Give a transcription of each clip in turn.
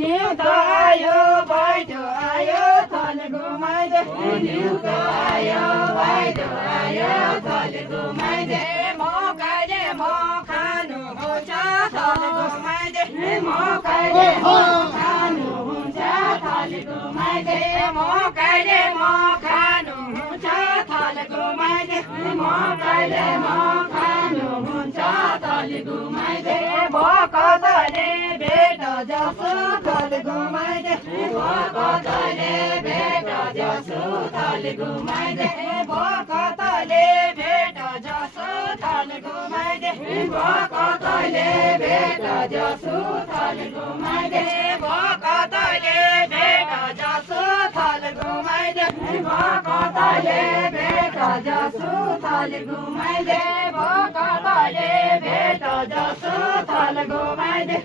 न्युतो आयो भैदो आयो थल घुमाइदे न्युतो आयो भैदो आयो थल घुमाइदे मकैले म खानु हुन्छ थल घुमाइदे मकैले म खानु हुन्छ थल घुमाइदे मकैले म खानु हुन्छ थल घुमाइदे मकैले म खानु हुन्छ थल घुमाइदे भकतले भेट जसो थल घुमाइदे भकतले भेट जसो थल घुमाइदे भकतले भेट जसो थल घुमाइदे भकतले भेट जसो थल घुमाइदे भकतले भेट जसो थल घुमाइदे भकतले भेट जसो थल घुमाइदे भकतले भेट जसो थल घुमाइदे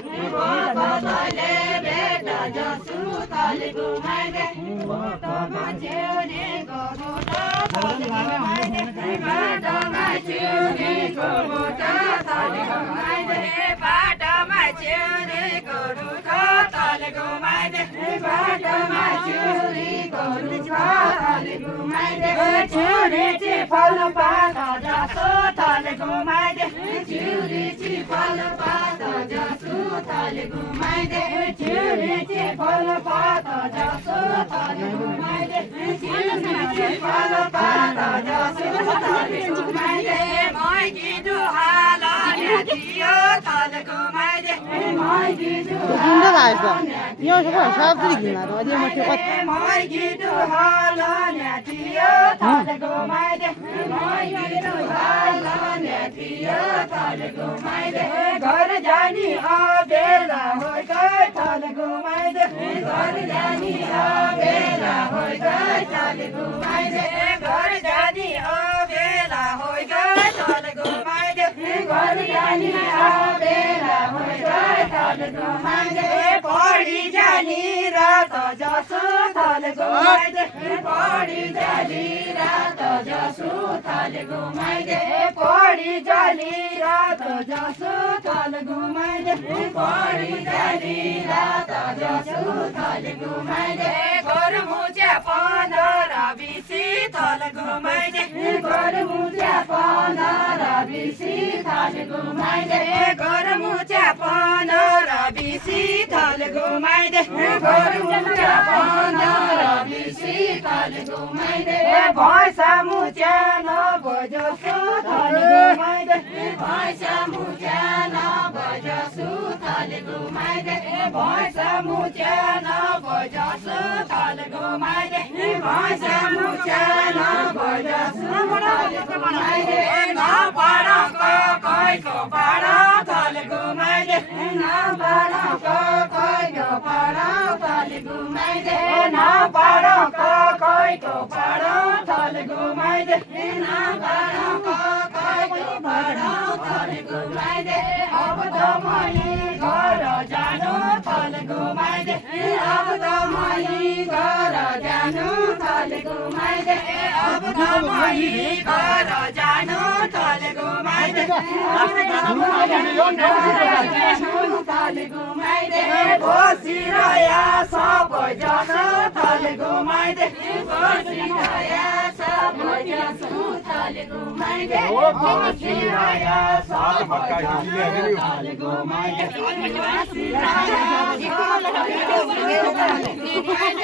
भकतले भेट जसो थल घुमाइदे बाटोमा चिउरीको मुठो थल घुमाइदे बाटोमा चिउरीको मुठो थल घुमाइदे बाटोमा चिउरीको मुठो थल घुमाइदे बाटोमा चिउरीको मुठो थल घुमाइदे चिउरी चिफल पात जसो थल घुमाइदे चिउरी चिफल पात जसो थल घुमाइदे चिउरी चिफल पात जसो थल घुमाइदे चिउरी चिफल पात जसो थल घुमाइदे माइकी दुहाल न्यातियो थल घुमाइदे माइकी दुहाल माइकी दुहाल न्यातियो थल घुमाइदे माइकी दुहाल न्यातियो थल घुमाइदे घर जानी बेला होइ गए थल घुमाइदे घर जानी बेला होइ गए थल घुमाइदे घर जानी बेला होइ गए थल घुमाइदे घर जानी बेला होइ गए थल घुमाइदे पढी जानी रात जसो थल घुमाइदे पढी जानी रात जसो थल घुमाइदे पढी जानी रात जसो थल घुमाइदे पढी जानी रात जसो थल घुमाइदे घर मुच्या 15-20 थल घुमाइदे घर मुच्या 15-20 थल घुमाइदे घर मुच्या 15-20 थल घुमाइदे घर मुच्या 15-20 थल घुमाइदे भैँसा मुच्या 90 जसो थल घुमाइदे भैँसा मुच्या 90 जसो थल घुमाइदे भैँसा मुच्या 90 जसो थल घुमाइदे भैँसा मुच्या 90 जसो थल घुमाइदे नपाड कैको पाड थल घुमाइदे नपाड कैको पाड थल घुमाइदे नपाड कैको पाड थल घुमाइदे नपाड कैको पाड थल घुमाइदे अब त मही घर जानु थल घुमाइदे अब त मही घर जानु थल घुमाइदे अब त मही घर जानु थल घुमाइदे अब त मही घर जानु थल घुमाइदे बसिरया सब जसो थल घुमाइदे बसिरया सब जसो थल घुमाइदे बसिरया सब जसो थल घुमाइदे